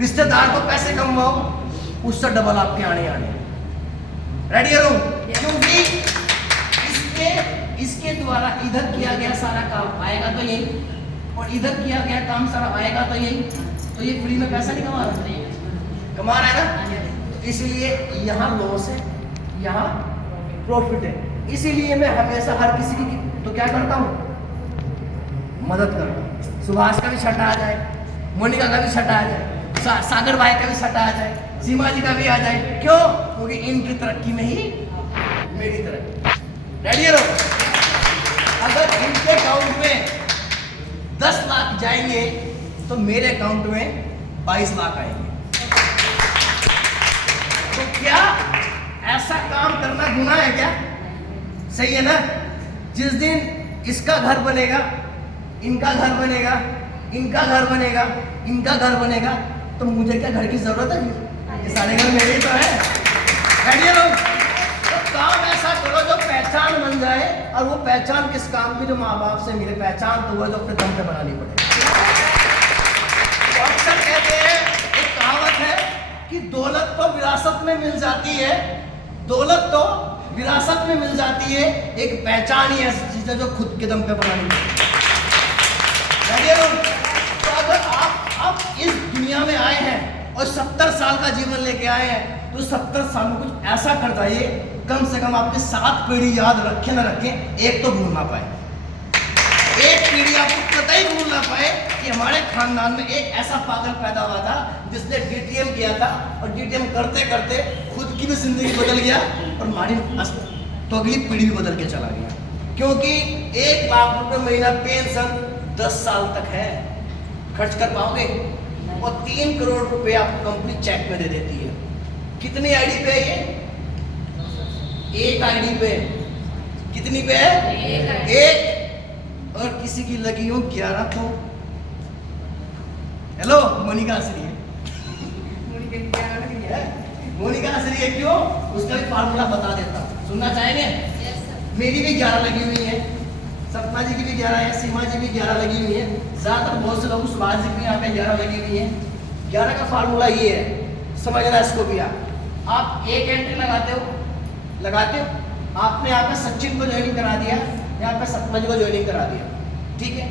रिश्तेदार को पैसे कमवाओ, उससे डबल आपके आने आने। रेडी हो? क्योंकि इसके द्वारा इधर किया गया सारा काम आएगा तो यही, और इधर किया गया काम सारा आएगा तो यही। तो ये फ्री में पैसा नहीं कमा रहा, कमा रहा है ना। इसलिए यहाँ लॉस है, यहाँ प्रॉफिट है। इसीलिए मैं हमेशा हर किसी की तो क्या करता हूँ, मदद करता हूँ। सुभाष का भी छठा आ जाए, मोनिका का भी छठा आ जाए, सागर भाई का भी छठा आ जाए, सीमा जी का भी आ जाए। क्यों? क्योंकि इनकी तरक्की में ही मेरी तरक्की। रेडी रहो? अगर इनके अकाउंट में 10 लाख जाएंगे तो मेरे अकाउंट में 22 लाख आएंगे। तो क्या ऐसा काम करना गुनाह है क्या? सही है ना? जिस दिन इसका घर बनेगा, इनका घर बनेगा, इनका घर बनेगा, इनका घर बनेगा, तो मुझे क्या घर की जरूरत है? ये सारे घर मेरे ही तो है। रेडी लोग? तो काम ऐसा करो जो पहचान बन जाए, और वो पहचान किस काम की? जो माँ बाप से मिले पहचान, तो वो जो अपने दम पे बनानी पड़े। तो अक्सर कहते हैं, एक कहावत है कि दौलत तो विरासत में मिल जाती है, दौलत तो विरासत में मिल जाती है, एक पहचान ही ऐसी चीज है जो खुद के दम पे बनानी पड़ती है। तो अगर आप इस दुनिया में आए हैं और 70 साल का जीवन लेके आए हैं, तो 70 साल में कुछ ऐसा कर जाइए, कम से कम आपके 7 पीढ़ी याद रखे ना रखें, एक तो भूल ना पाए। एक पीढ़ी आपको कतई भूल ना पाए कि हमारे खानदान में एक ऐसा पागल पैदा हुआ था जिसने डीटीएम किया था, और डीटीएम करते करते खुद की भी जिंदगी बदल गया और हमारी तो अगली पीढ़ी भी बदल के चला गया। क्योंकि 1 लाख रुपए महीना पेंशन 10 साल तक है, खर्च कर पाओगे? और 3 करोड़ रुपए आपको कंपनी चेक में दे देती है। कितनी आईडी पे है ये? एक आईडी पे। कितनी पे है? एक। और किसी की लगी हो 11 तो हेलो मोनिका असली है, मोनिका असली है। क्यों? उसका भी फार्मूला बता देता हूँ, सुनना चाहेंगे? मेरी भी 11 लगी हुई है, सपना जी की भी 11 है, सीमा जी भी 11 लगी हुई है, ज्यादातर बहुत से लोग सुभाष जी की यहाँ पे 11 लगी हुई है। 11 का फार्मूला ये है, समझना इसको भी। आप एक एंट्री लगाते हो, आपने यहाँ पे सचिन को ज्वाइनिंग करा दिया, यहाँ पे सपना जी को ज्वाइनिंग करा दिया, ठीक है।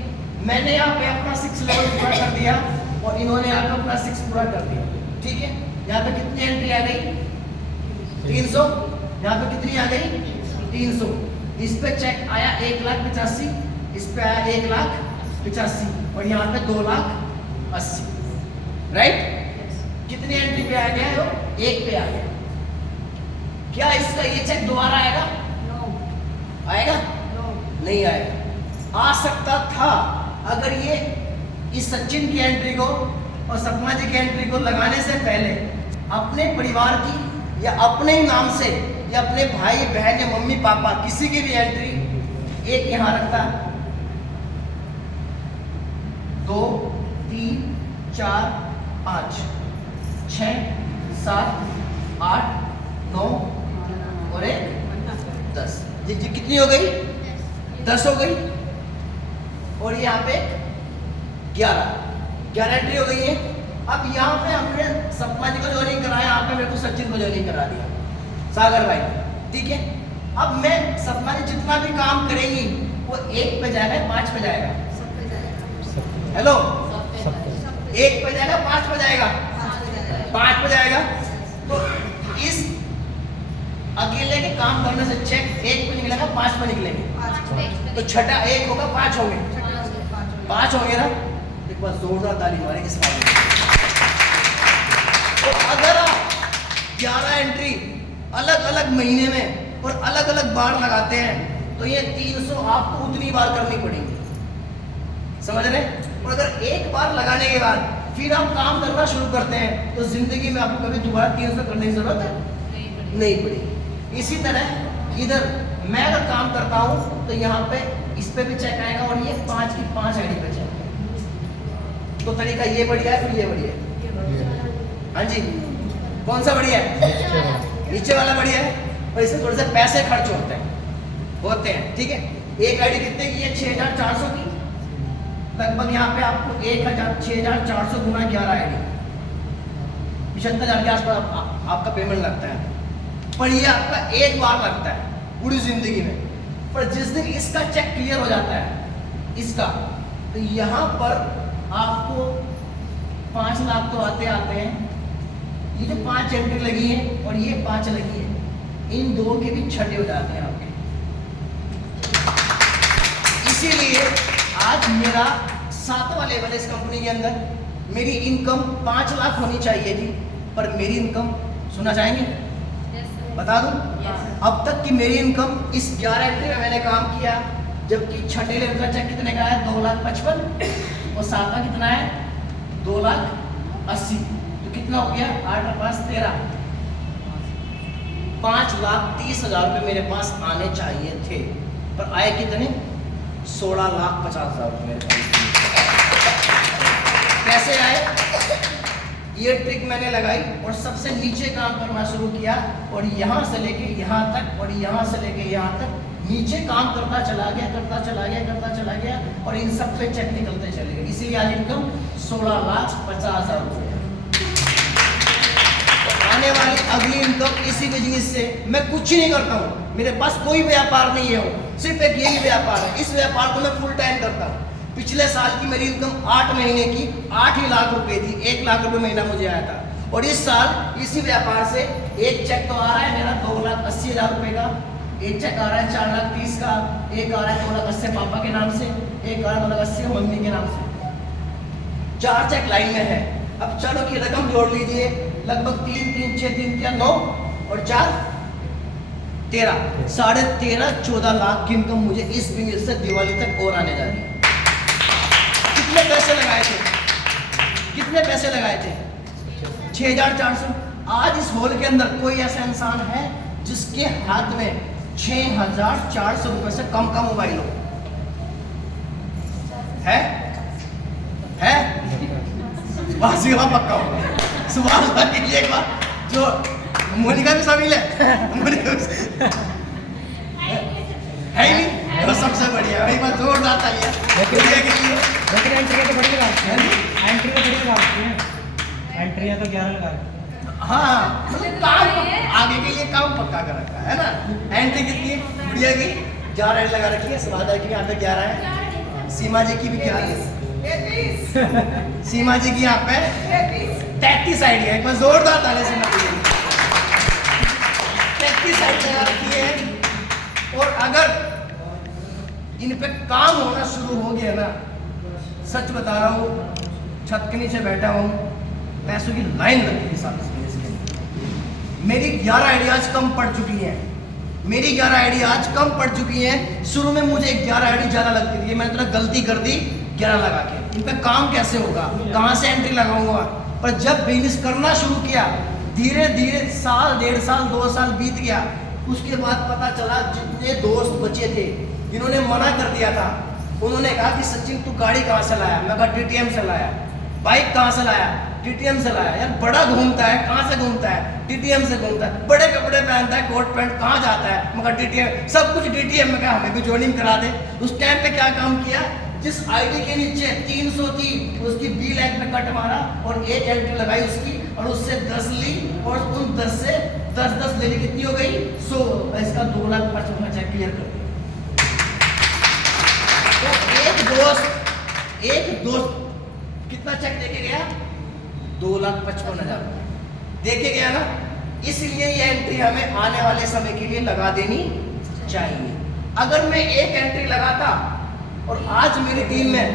मैंने यहाँ पे अपना 6 लेवल पूरा कर दिया, और इन्होंने यहाँ पे अपना 6 पूरा कर दिया, ठीक है। यहाँ पे कितनी एंट्री आ गई? 300। यहाँ पे कितनी आ गई? 300। इस पे चेक आया 1,85,000, इस पे आया 1,85,000, और यहाँ पे 2,80,000, राइट। कितनी एंट्री पे आ गया? 1 पे आ गया। क्या इसका ये चेक दोबारा आएगा? आएगा? नहीं आएगा। आ सकता था अगर ये इस सचिन की एंट्री को और सपना जी की एंट्री को लगाने से पहले अपने परिवार की या अपने ही नाम से या अपने भाई बहन या मम्मी पापा किसी की भी एंट्री एक यहां रखता, 2 3 4 5 6 7 8 9 और 1 10। जी कितनी हो गई? 10 हो गई। और यहाँ पे 11 एंट्री हो गई है। अब यहाँ पे हमने सपना जी को ज्वाइनिंग कराया, यहाँ पे मेरे को सचिन को ज्वाइनिंग करा दिया, सागर भाई, ठीक है। अब मैं सपना जी जितना भी काम करेंगी वो 1 पे जाएगा, 5 पे जाएगा? हेलो, 1 पे जाएगा, 5 पे जाएगा? 5 पे जाएगा। तो इस अकेले के काम करने से चेक 1 पे निकलेगा, 5 पे निकलेंगे, तो छठा 1 होगा, 5 होंगे, 5 होंगे ना। एक बार जोरदार ताली मारें इस बात में। तो अगर आप 11 एंट्री अलग अलग महीने में और अलग अलग बार लगाते हैं, तो ये 300 आपको उतनी बार करनी पड़ेगी, समझ रहे? और अगर एक बार लगाने के बाद फिर आप काम करना शुरू करते हैं, तो जिंदगी में आपको कभी दोबारा 300 करने की जरूरत है नहीं पड़ेगी। इसी तरह इधर मैं अगर काम करता हूं तो यहाँ पे इस पे भी चेक आएगा, और ये 5 की 5 आईडी पे चेक। तो तरीका ये बढ़िया है, फिर ये बढ़िया है? हाँ जी, कौन सा बढ़िया है? नीचे वाला बढ़िया है, और इससे थोड़े से पैसे खर्च होते हैं, ठीक है। एक आईडी कितने की है? 6,400 की। लगभग यहाँ पे आपको 6,400 गुना 11 आईडी, 75,000 के आसपास आपका पेमेंट लगता है, पर ये आपका एक बार लगता है पूरी जिंदगी में। पर जिस दिन इसका चेक क्लियर हो जाता है इसका, तो यहाँ पर आपको 5 लाख तो आते आते हैं। ये जो 5 एंट्री लगी है और ये 5 लगी है, इन दो के भी छठे हो जाते हैं आपके। इसीलिए आज मेरा 7वां लेवल है इस कंपनी के अंदर। मेरी इनकम 5 लाख होनी चाहिए थी, पर मेरी इनकम सुनना चाहेंगे? बता दूं? अब तक की मेरी इनकम इस 11 एंट्री में मैंने काम किया, जबकि छठे लेवल का चेक कितने का है? 2,55,000 और 7वां कितना है? 2,80,000। तो कितना हो गया? 8 और 5 13, 5,30,000 रुपये मेरे पास आने चाहिए थे, पर आए कितने? 16,50,000 रुपये मेरे पास। कैसे आए? ये ट्रिक मैंने लगाई और सबसे नीचे काम करना शुरू किया, और यहाँ से लेके यहाँ तक और यहाँ से लेके यहाँ तक नीचे काम करता चला गया, करता चला गया, करता चला गया, और इन सब पे चेक निकलते चले गए। इसीलिए आज इनकम 16,50,000 रुपये। आने वाली अगली इनकम इसी बिजनेस से। मैं कुछ ही नहीं करता हूँ, मेरे पास कोई व्यापार नहीं है, सिर्फ एक यही व्यापार है। इस व्यापार को मैं फुल टाइम करता हूँ। पिछले साल की मेरी इनकम 8 महीने की 8 ही लाख रुपए थी, 1 लाख रुपए महीना मुझे आया था। और इस साल इसी व्यापार से एक चेक तो आ रहा है मेरा 2,80,000 रुपए का, एक चेक आ रहा है 4,30,000 का, एक आ रहा है 2,80,000 पापा के नाम से, एक आ रहा है 2,80,000 मम्मी के नाम से। 4 चेक लाइन में है। अब चलो की रकम जोड़ लीजिए, लगभग 3 3 6 3 क्या 9 और 4 13, 13.5 14 लाख की इनकम मुझे इस बिजनेस से दिवाली तक और आने जा रही है। कितने पैसे लगाए थे? कितने पैसे लगाए थे? 6,400। आज इस हॉल के अंदर कोई ऐसा इंसान है जिसके हाथ में 6,400 रुपए से कम का मोबाइल हो? है? सुभाष पक्का होगा। सुभाष के लिए एक बार जो मोनिका भी शामिल है, मोनिका है ही नहीं, वो सबसे बढ़िया। वही बात जोरदार तालियां के लिए। लेकिन एंट्री तो बड़ी लगा रखी है, एंट्री तो बड़ी लगा रखी है, एंट्रियां तो 11 लगा रखी है। हाँ, मतलब काम आगे के लिए काम पक्का कर रखा है ना। एंट्री कितनी है? गुड़िया की 11 एंट्री लगा रखी है, सुभाष की यहाँ पे 11 है, सीमा जी की भी 11 है, सीमा जी की यहाँ पे 33 आइडिया। एक बार जोरदार ताली से 33 आइडिया लगा रखी है। और अगर इन पे काम होना शुरू हो गया ना, सच बता रहा हूँ, छत के नीचे बैठा हूँ, पैसों की लाइन लगती है साथ। मेरी 11 आइडियाज कम पड़ चुकी हैं, मेरी 11 आइडियाज कम पड़ चुकी हैं। शुरू में मुझे 11 आइडिया ज़्यादा लगती थी, मैंने थोड़ा गलती कर दी 11 लगा के। इन पे काम कैसे होगा, कहाँ से एंट्री लगाऊंगा? पर जब बिजनेस करना शुरू किया, धीरे धीरे साल 1.5 साल 2 साल बीत गया। उसके बाद पता चला जितने दोस्त बचे थे जिन्होंने मना कर दिया था, उन्होंने कहा कि सचिन तू गाड़ी कहाँ से लाया? मैं कहा DTM से लाया। बाइक कहाँ से लाया? DTM से लाया। यार बड़ा घूमता है, कहाँ से घूमता है? DTM से घूमता है। बड़े कपड़े पहनता है, कोट पैंट, कहाँ जाता है? मैं कहा DTM, सब कुछ DTM में। कहा हमें भी ज्वाइनिंग करा दे। उस टाइम पे क्या काम किया, जिस आईडी के नीचे 300 थी उसकी B लाइन में कट मारा और एक एंट्री लगाई उसकी, और उससे 10 ली, और उन 10 से 10 लेनी कितनी हो गई? 100। इसका 2,55,000 चेक क्लियर कर दिया। तो एक दोस्त कितना चेक देके गया? 2,55,000 देके गया ना। इसलिए ये एंट्री हमें आने वाले समय के लिए लगा देनी चाहिए। अगर मैं एक एंट्री लगाता, और आज मेरी टीम में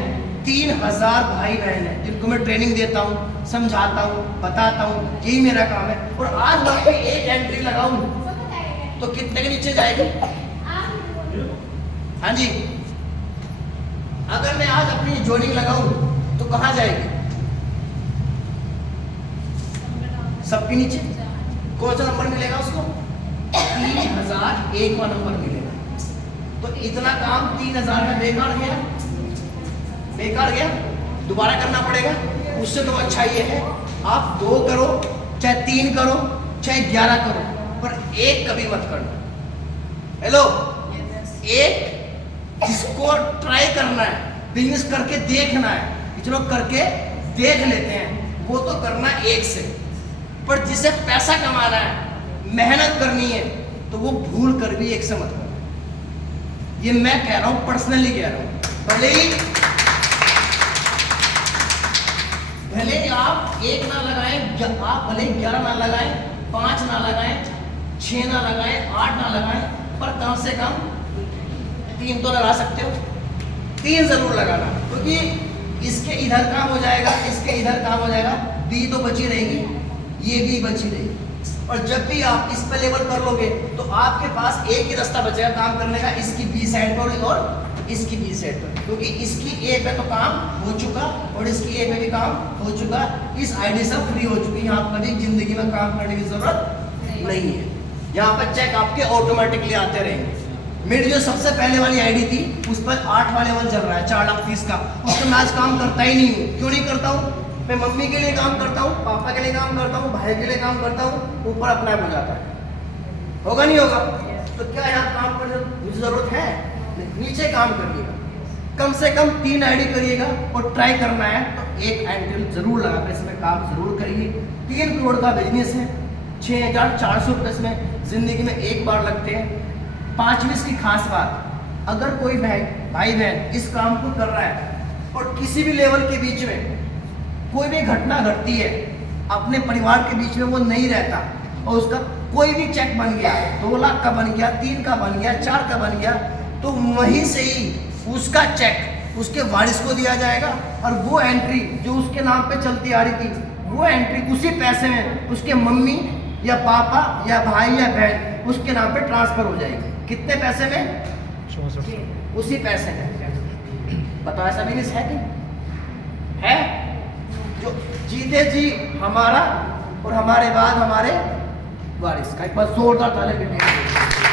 3,000 भाई बहन है जिनको मैं ट्रेनिंग देता हूँ, समझाता हूँ, बताता हूँ, यही मेरा काम है, और आज मैं कोई एक एंट्री लगाऊं तो कितने के नीचे जाएगी? हाँ जी, अगर मैं आज अपनी ज्वाइनिंग लगाऊं तो कहाँ जाएगी? सबके नीचे। कौन सा नंबर मिलेगा उसको? 3,001वां नंबर मिलेगा। तो इतना काम 3,000 में बेकार गया, बेकार गया, दोबारा करना पड़ेगा। उससे तो अच्छा ये है आप 2 करो, चाहे 3 करो, चाहे 11 करो, पर एक कभी मत करना। हेलो, एक जिसको ट्राई करना है, बिजनेस करके देखना है, कुछ लोग करके देख लेते हैं, वो तो करना एक से। पर जिसे पैसा कमाना है, मेहनत करनी है, तो वो भूल कर भी एक से मत करना। ये मैं कह रहा हूं, पर्सनली कह रहा हूं। भले आप 1 ना लगाएं, आप भले 11 ना लगाएं, 5 ना लगाएं, 6 ना लगाएं, 8 ना लगाएं, पर कम से कम 3 तो लगा सकते हो। 3 जरूर लगाना, क्योंकि इसके इधर काम हो जाएगा, इसके इधर काम हो जाएगा, बी तो बची रहेगी, ये भी बची रहेगी। और जब भी आप इस पे लेवल कर लोगे तो आपके पास एक ही रास्ता बचेगा काम करने का, इसकी बी साइड पर और इसकी बी साइड पर, क्योंकि इसकी ए पे तो काम हो चुका और इसकी ए पे भी काम हो चुका। इस आईडी से फ्री हो चुकी, यहाँ कभी जिंदगी में काम करने की जरूरत नहीं है। यहाँ पर चेक आपके ऑटोमेटिकली आते रहेंगे। मेरी जो सबसे पहले वाली आईडी थी उस पर 8 वाला लेवल चल रहा है, 4,30,000 का, उस पर मैं आज काम करता ही नहीं हूँ। क्यों नहीं करता हूँ? मैं मम्मी के लिए काम करता हूँ, पापा के लिए काम करता हूँ, भाई के लिए काम करता हूँ, ऊपर अपना हो जाता है। होगा नहीं होगा? तो क्या यहाँ काम करने की जरूरत है? नीचे काम करिएगा, कम से कम 3 आईडी करिएगा और ट्राई करना है तो 1 एंट्री जरूर लगाकर इसमें काम जरूर करिए। 3 करोड़ का बिजनेस है, 6,400 रुपये इसमें जिंदगी में एक बार लगते हैं। 5वीं की खास बात, अगर कोई भाई बहन इस काम को कर रहा है और किसी भी लेवल के बीच में कोई भी घटना घटती है, अपने परिवार के बीच में वो नहीं रहता और उसका कोई भी चेक बन गया, 2 लाख का बन गया, 3 का बन गया, 4 का बन गया, तो वहीं से ही उसका चेक उसके वारिस को दिया जाएगा और वो एंट्री जो उसके नाम पे चलती आ रही थी, वो एंट्री उसी पैसे में उसके मम्मी या पापा या भाई या बहन उसके नाम पे ट्रांसफर हो जाएगी। कितने पैसे में? 64। उसी पैसे में। बताओ ऐसा बिजनेस है कि है? जो जीते जी हमारा और हमारे बाद हमारे वारिस का। एक बार जोरदार ताली बजाइए।